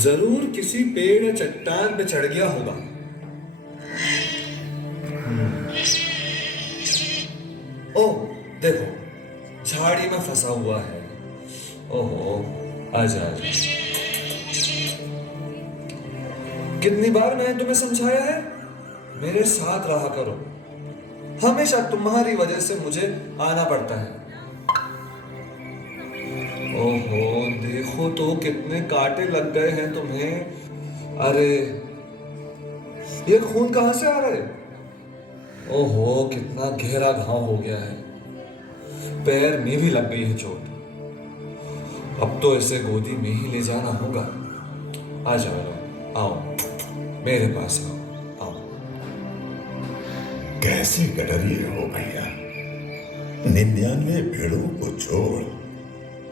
जरूर किसी पेड़ या चट्टान पे चढ़ गया होगा। ओह देखो, झाड़ी में फंसा हुआ है। ओहो, आजा आजा। कितनी बार मैंने तुम्हें समझाया है, मेरे साथ रहा करो। हमेशा तुम्हारी वजह से मुझे आना पड़ता है। ओहो, देखो तो कितने कांटे लग गए हैं तुम्हें। अरे ये खून कहां से आ रहा है? ओहो, कितना गहरा घाव हो गया है। पैर में भी लग गई है चोट। अब तो इसे गोदी में ही ले जाना होगा। आ जाओ, आओ मेरे पास आओ, आओ। कैसे गडरिए हो भैया? 99 भेड़ों को छोड़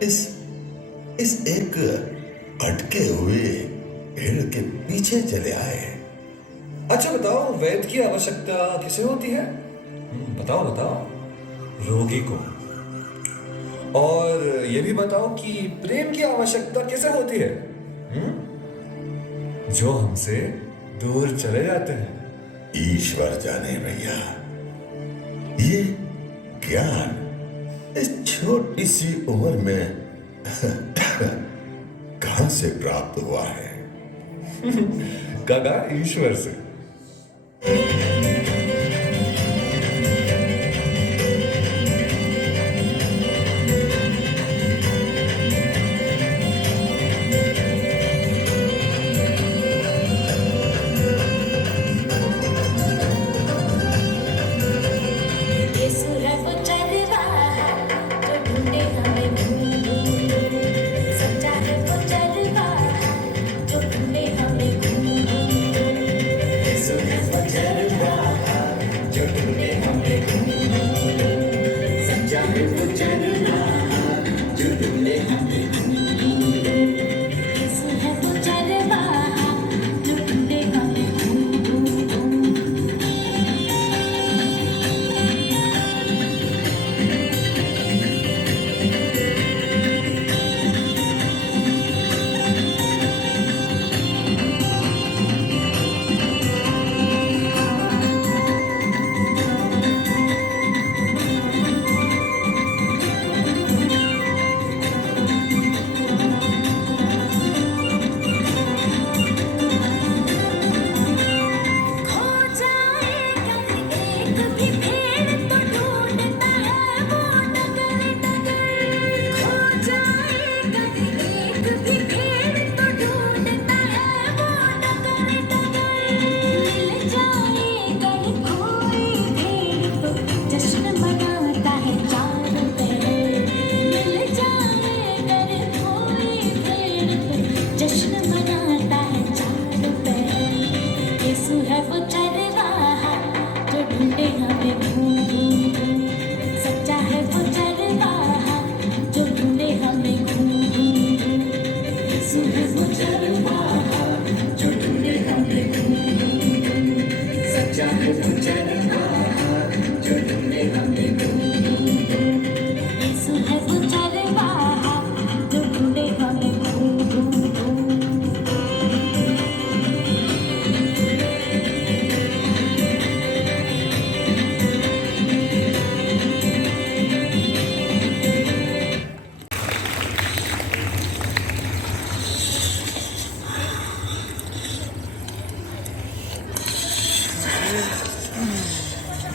इस एक अटके हुए भेड़ के पीछे चले आए। अच्छा बताओ, वैद्य की आवश्यकता किसे होती है? बताओ बताओ। रोगी को। और ये भी बताओ कि प्रेम की आवश्यकता किसे होती है? जो हमसे दूर चले जाते हैं। ईश्वर जाने भैया, ये ज्ञान इस छोटी सी उम्र में कहां से प्राप्त हुआ है? काका, ईश्वर से।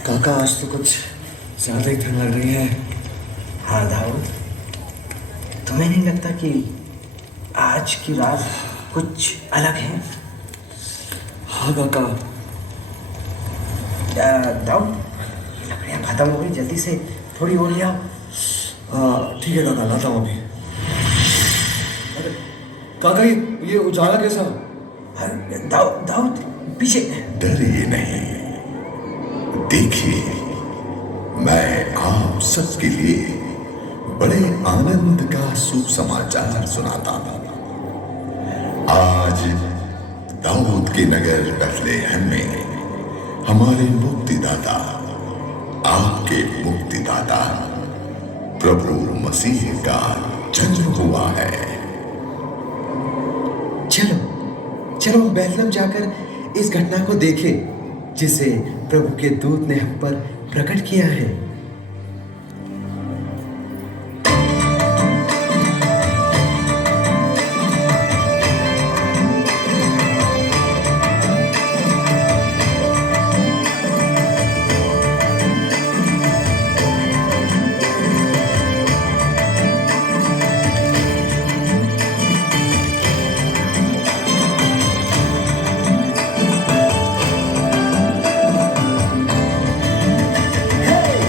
काका, आज तो कुछ ज्यादा ही ठंड लग रही है। हाँ दाऊद, तुम्हें नहीं लगता कि आज की रात कुछ अलग है? हाँ काका। दाऊद, लकड़ियाँ खत्म हो गई, जल्दी से थोड़ी और ले आओ। ठीक है काका, लाता हूँ अभी। अरे काका, ये उजाला कैसा? दाऊद पीछे। डरिए नहीं, देखिए मैं आप सबके लिए बड़े आनंद का शुभ समाचार सुनाता हूं। आज दाऊद के नगर बैतलहम में हमारे मुक्तिदाता, आपके मुक्तिदाता प्रभु मसीह का जन्म हुआ है। चलो चलो हम बैतलहम जाकर इस घटना को देखें जिसे प्रभु के दूत ने हम पर प्रकट किया है।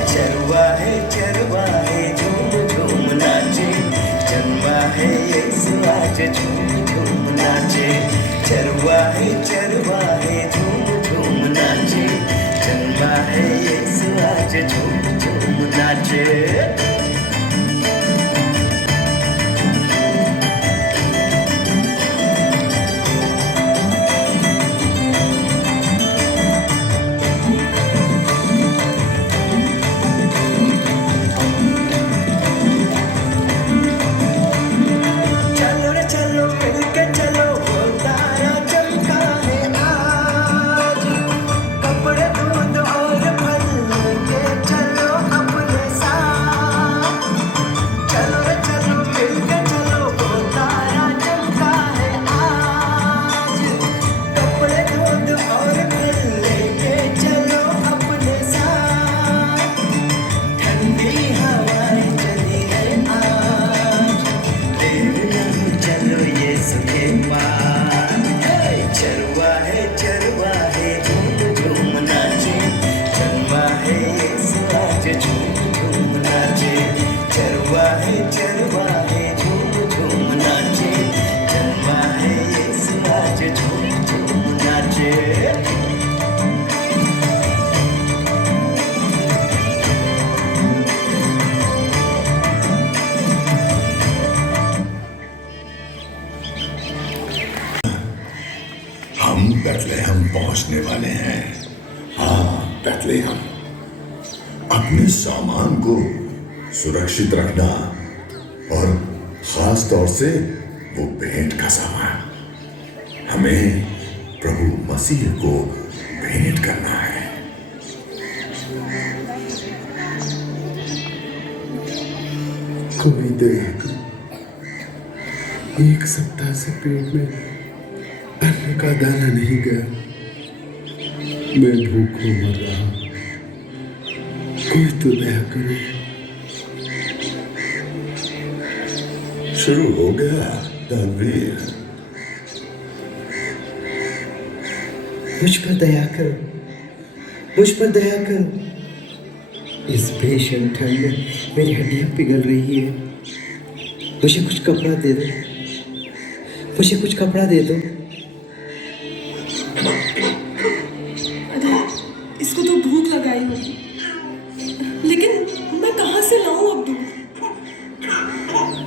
चरवाहे चरवाहे झूम झूम नाचे, जन्मा है यीशु आज झूम झूम नाचे। हम बैतलहम पहुंचने वाले हैं। हाँ, बैतलहम। अपने सामान को सुरक्षित रखना और खास तौर से वो भेंट का सामान हमें प्रभु मसीह को भेंट करना है। कोई दया करो, 1 सप्ताह से पेट में अन्न का दाना नहीं गया, मैं भूखों मर रहा, कोई तो दया करे। शुरू हो गया तनवीर। मुझ पर दया करो, मुझ पर दया करो। इस भीषण ठंड में मेरी हड्डियां पिघल रही है। मुझे कुछ कपड़ा दे दो, मुझे कुछ कपड़ा दे दो। अरे इसको तो भूख लगाई होगी, लेकिन मैं कहाँ से लाऊं अब दूध?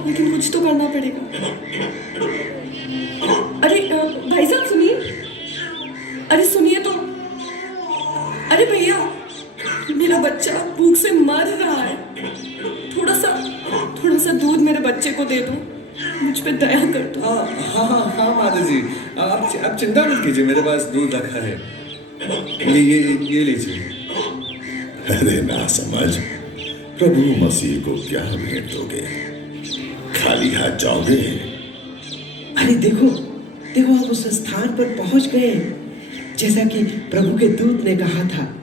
लेकिन कुछ तो करना पड़ेगा। अरे भाई साहब सुनिए, अरे सुनिए तो। अरे भैया, मेरा बच्चा भूख से मर रहा है, थोड़ा सा दूध मेरे बच्चे को दे दो, मुझ पे दया कर दो। हाँ माता जी, आप चिंता मत कीजिए, मेरे पास दूध रखा है। ये लीजिए। अरे ना समझ, प्रभु मसीह को क्या भेंट दोगे? खाली हाथ जाओगे? अरे देखो देखो, आप उस स्थान पर पहुंच गए जैसा कि प्रभु के दूत ने कहा था।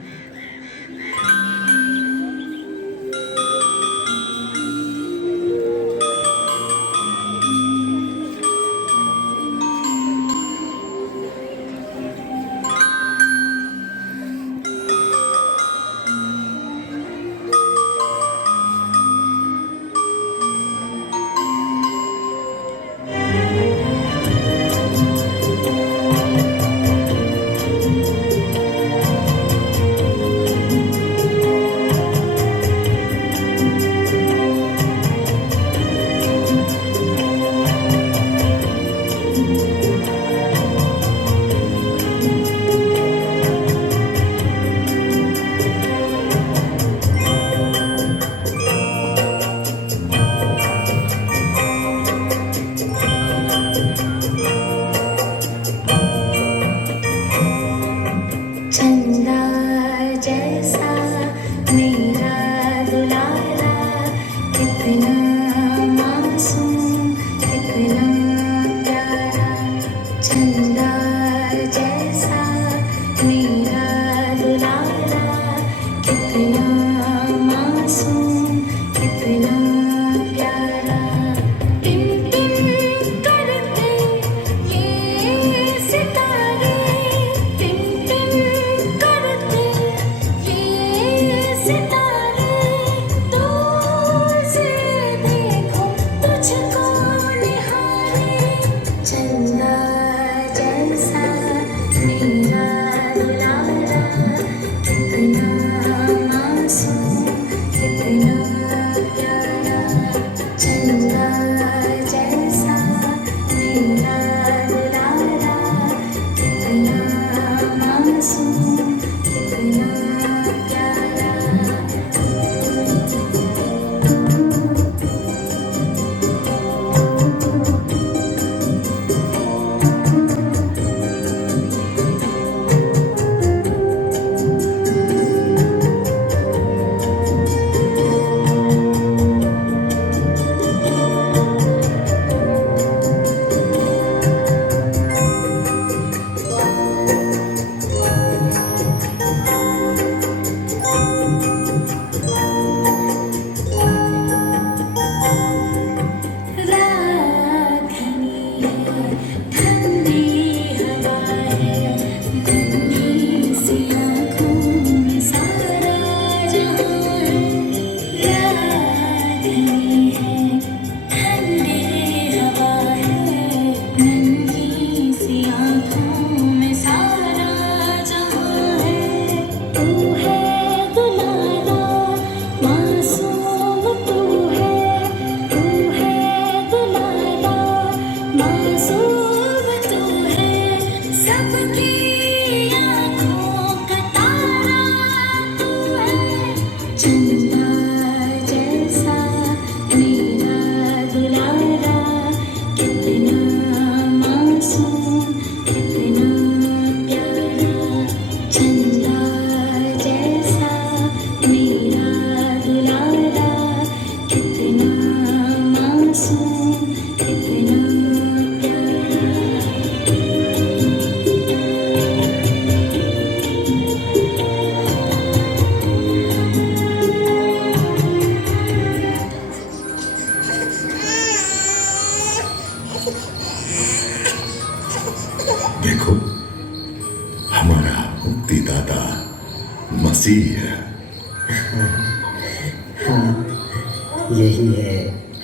यही है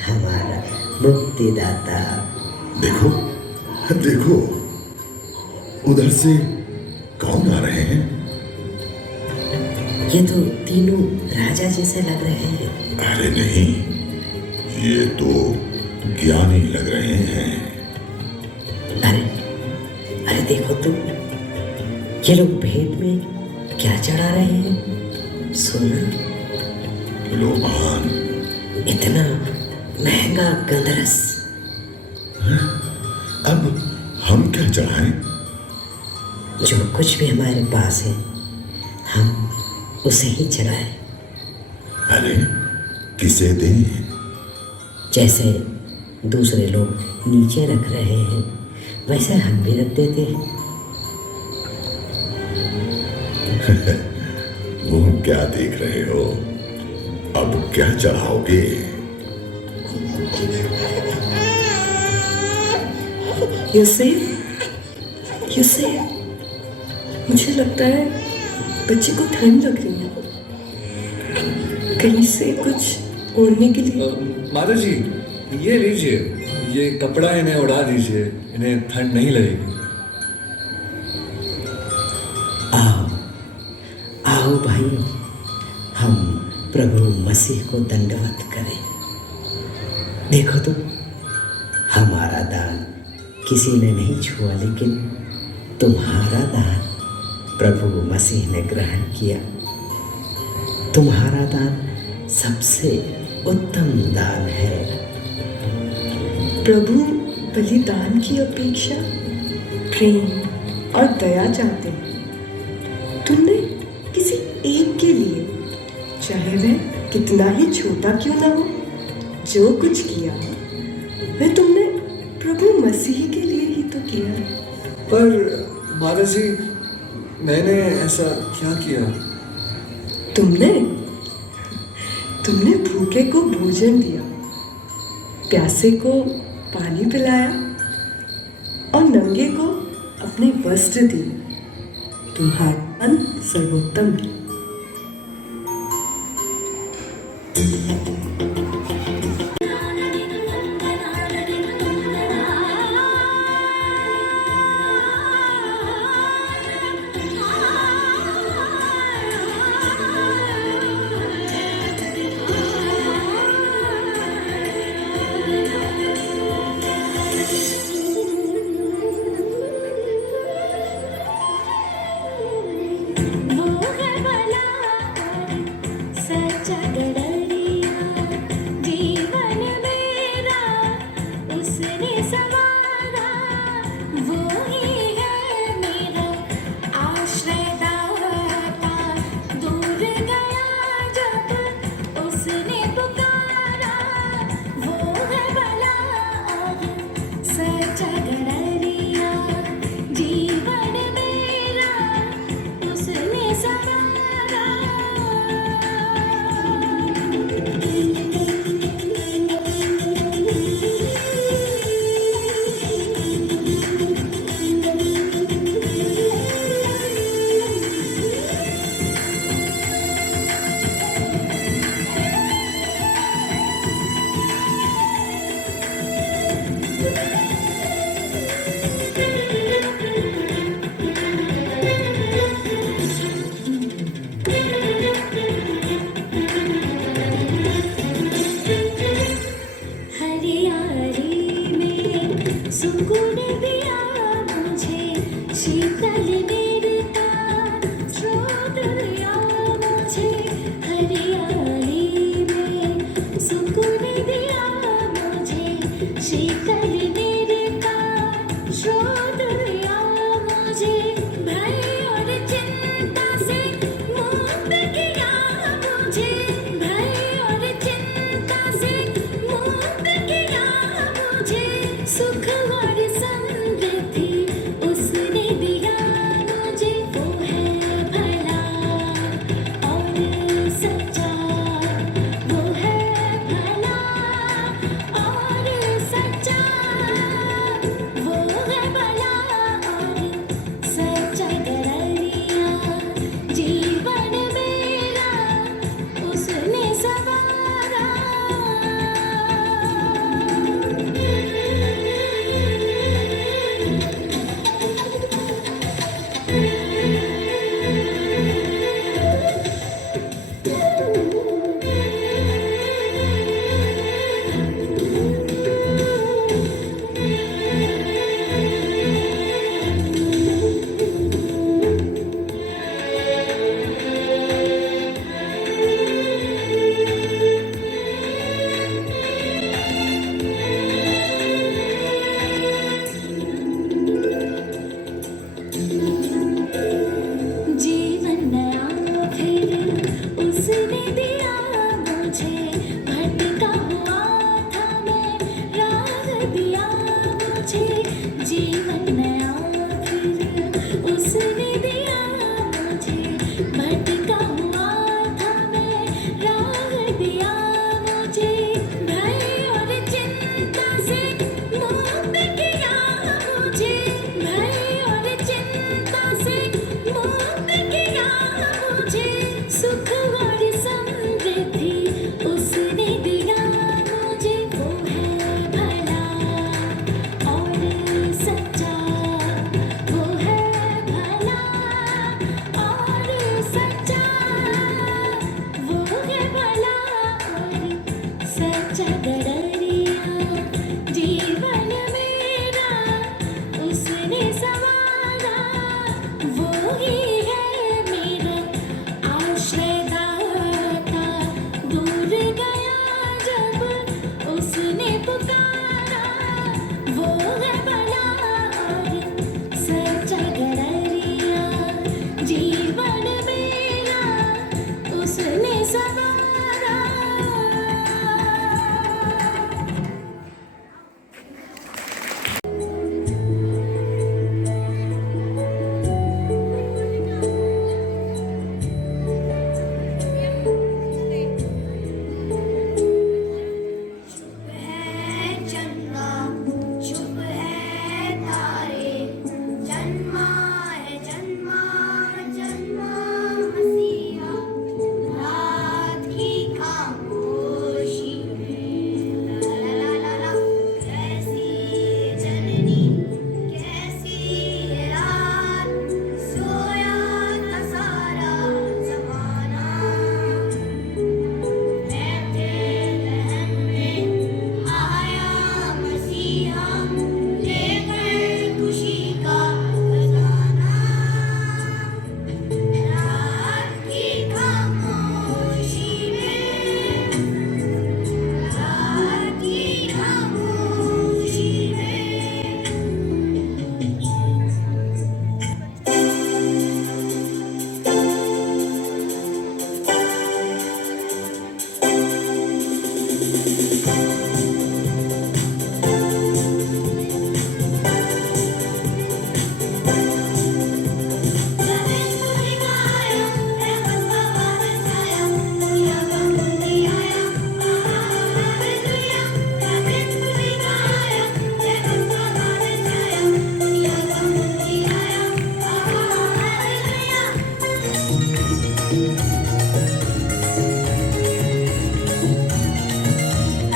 हमारा मुक्तिदाता। देखो देखो, उधर से कौन आ रहे हैं? ये तो तीनों राजा जैसे लग रहे हैं। अरे नहीं, ये तो ज्ञानी लग रहे हैं। अरे अरे देखो तुम, ये लोग भेंट में क्या चढ़ा रहे हैं? सोना, लोबान। इतना महंगा गंधरस। अब हम क्या चढ़ाएं? जो कुछ भी हमारे पास है हम उसे ही चढ़ाए। अरे किसे दें? जैसे दूसरे लोग नीचे रख रहे हैं वैसे हम भी रख देते हैं। वो क्या देख रहे हो? अब क्या चढ़ाओगे? यूसेफ, मुझे लगता है बच्चे को ठंड लग रही है, कहीं से कुछ ओढ़ने के लिए। माता जी, ये लीजिए, ये कपड़ा इन्हें उड़ा दीजिए, इन्हें ठंड नहीं लगेगी। आओ आओ भाई, हम प्रभु मसीह को दंडवत करें। देखो तो, हमारा दान किसी ने नहीं छुआ, लेकिन तुम्हारा दान प्रभु मसीह ने ग्रहण किया। तुम्हारा दान सबसे उत्तम दान है। प्रभु बलिदान की अपेक्षा प्रेम और दया चाहते हैं। तुमने किसी एक के लिए, चाहे वह कितना ही छोटा क्यों ना हो, जो कुछ किया वह तुमने प्रभु मसीह के लिए ही तो किया। पर माता जी, मैंने ऐसा क्या किया? तुमने भूखे को भोजन दिया, प्यासे को पानी पिलाया और नंगे को अपने वस्त्र दिए। तुम्हारा मन सर्वोत्तम है। सुकून दिया मुझे शीतल गिरता स्रोत दिया मुझे हरियाली में सुकून दिया मुझे शीतल गिरता स्रोत दिया मुझे भय और चिंता से मुक्त किया मुझे भय और चिंता से मुक्त किया मुझे सुख और समृद्धि उसने दिया मुझे वो है भला और सच्चा वो है भला और सच्चा दिया मुझे भय और चिंता से मुक्त किया मुझे भय और चिंता से मुक्त किया मुझे सुख और समृद्धि उसने दिया मुझे वो है भला और सच्चा वो है भला और सच्चा वो है भला और सच्चा गडरिया जीवन मेरा उसने संवारा वो ही है मेरा आश्रयदाता दूर गया जब उसने पुकारा वो है भला और सच्चा गडरिया जीवन मेरा उसने संवारा है चंदा शुभ है तारे जन्मा जन्मा मसीहा रात की खामोशी में ला ला ला कैसी जननी कैसी रात सोया था सारा जमाना रहते रहम में आया मसीहा लेकर खुशी का खजाना रात की खामोशी में रात की खामोशी में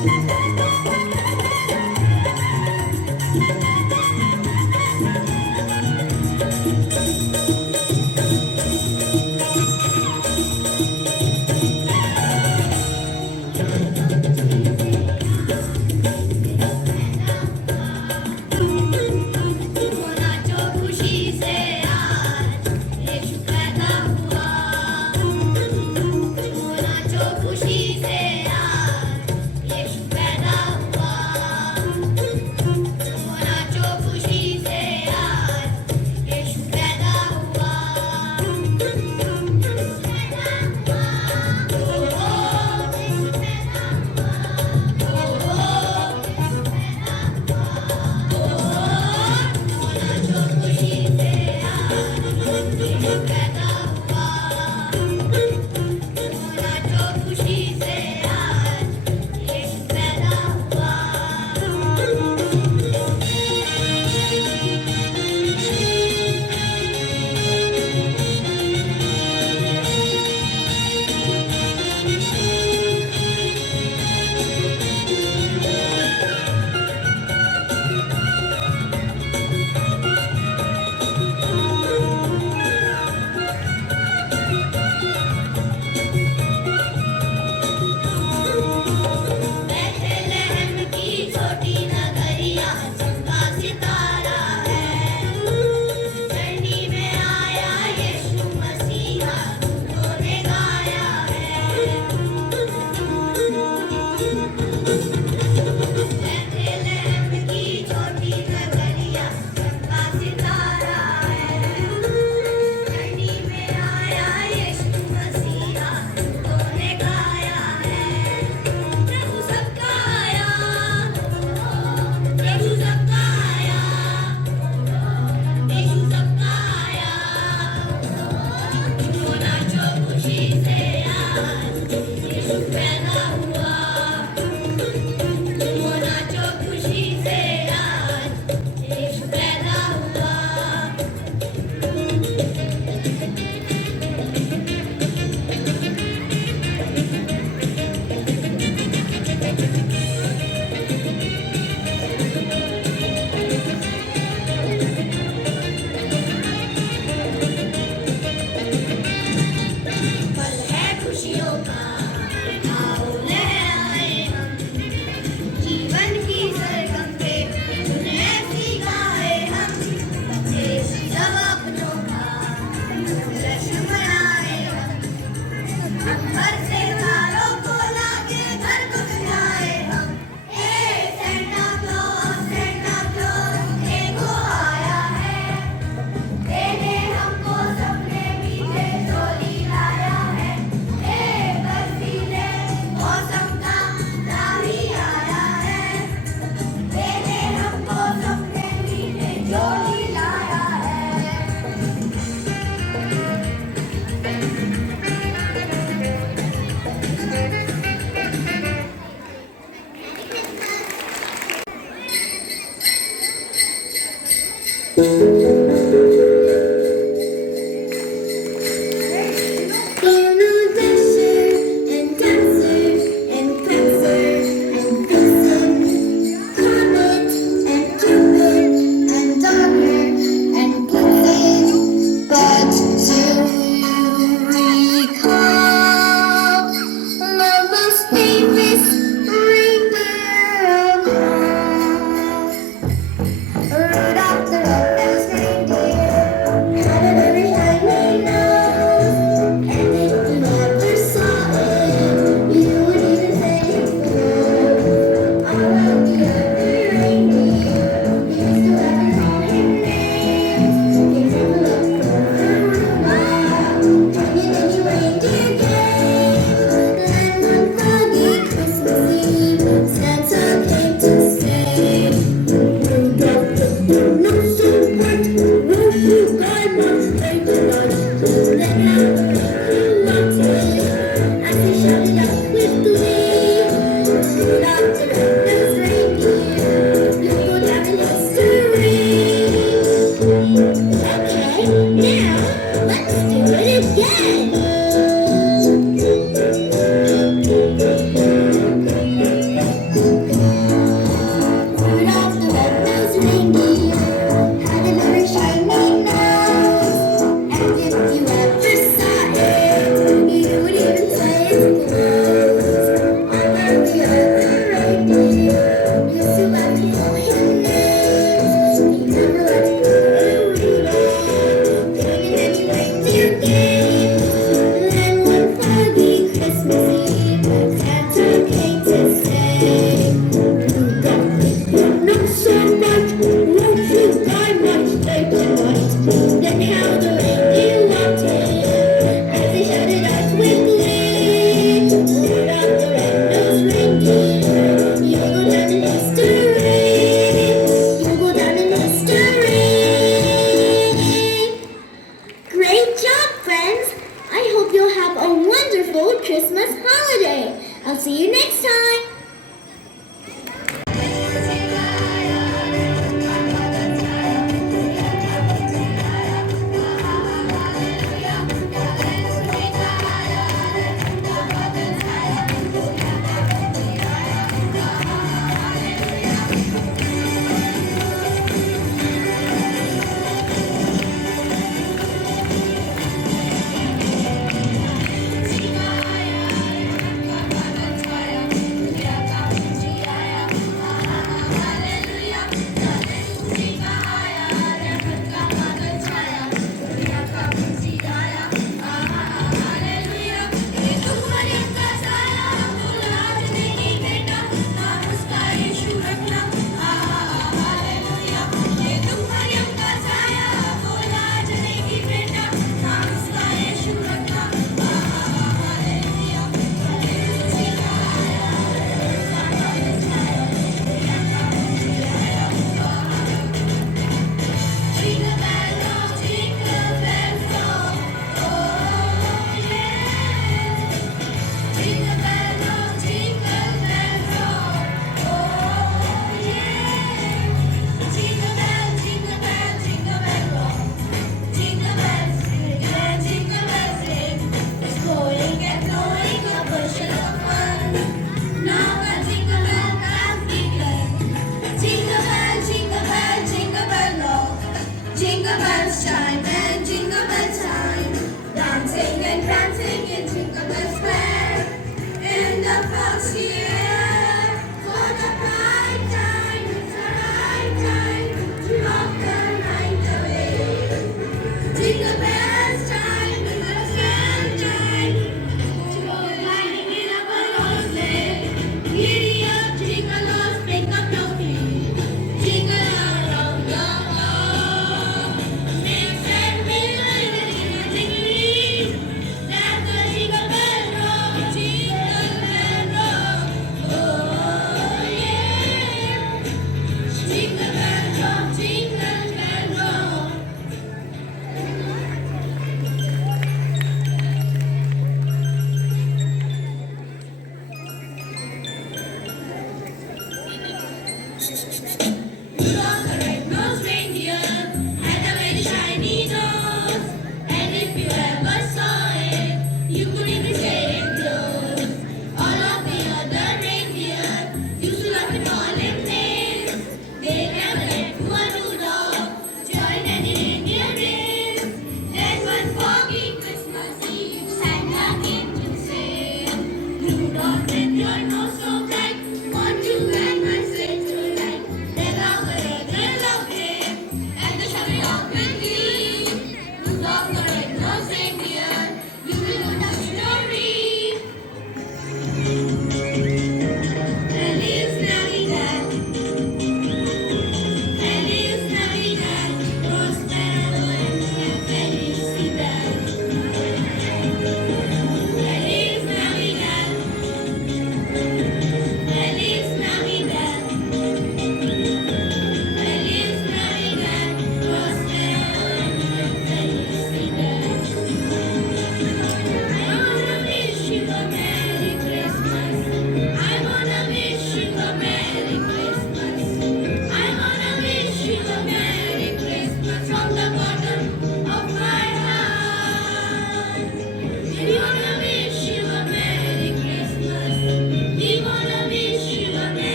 Thank you.